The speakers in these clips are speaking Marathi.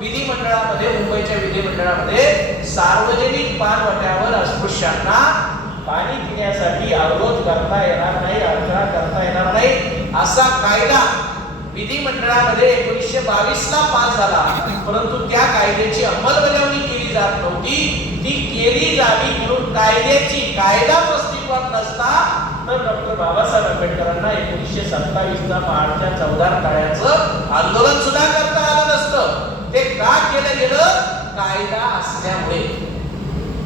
विधिमंडळामध्ये, मुंबईच्या विधिमंडळामध्ये सार्वजनिक पाणवट्यावर अस्पृश्यांना पाणी पिण्यासाठी अवरोध करता येणार नाही, अडथळा करता येणार नाही असा कायदा विधिमंडळामध्ये 1922 ला पास झाला. परंतु त्या कायद्याची अंमलबजावणी केली जात नव्हती. ती केली जावी म्हणून कायदा अस्तित्वात नसता तर डॉक्टर बाबासाहेब आंबेडकरांना 1927 ला पहाडच्या 14 काळ्याचं आंदोलन सुद्धा करता आलं नसतं. ते का केलं गेलं? कायदा असल्यामुळे.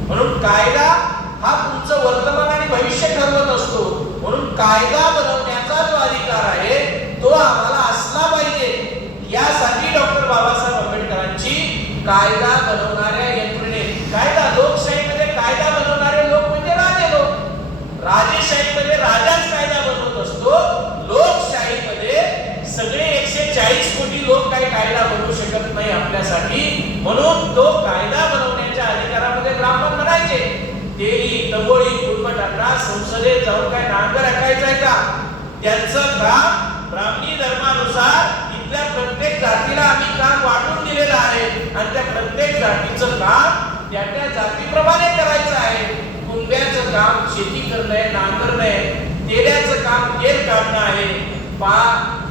म्हणून कायदा हा तुमचं वर्तमान आणि भविष्य ठरवत असतो. म्हणून कायदा बनवण्याचा जो अधिकार आहे तो आम्हाला असला पाहिजे. यासाठी डॉक्टर बाबासाहेब आंबेडकरांची कायदा बनवणाऱ्या यंत्रणेत, कायदा लोकशाहीमध्ये कायदा बनवणारे लोक म्हणजे राजे लोक. राजेशाहीमध्ये राजाच कायदा बनवत असतो. लोकशाहीमध्ये सगळे 140 कोटी लोक काही कायदा बनवू शकत नाही आपल्यासाठी. म्हणून तो कायदा बनवण्याच्या अधिकारामध्ये ब्राह्मण म्हणायचे. तेली तबोळी कुटुंबांना संसदेत जाऊन काय नांगर राखायचा का? त्यांचं काम ब्राह्मणी धर्मानुसार इथल्या प्रत्येक जातीला आम्ही काम वाटून दिलेलं आहे आणि त्या प्रत्येक जातीचं काम त्या त्या जातीप्रमाणे करायचं आहे. कुंब्याचं काम शेती करणं आहे, नांगरणं आहे. तेल्याचं काम तेल काढणं आहे.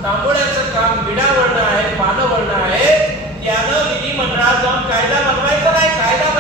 तांबोळ्याचं काम विडा वळणं आहे, पानं वळणं आहे. त्यानं विधिमंडळात जाऊन कायदा बनवायचा नाही. कायदा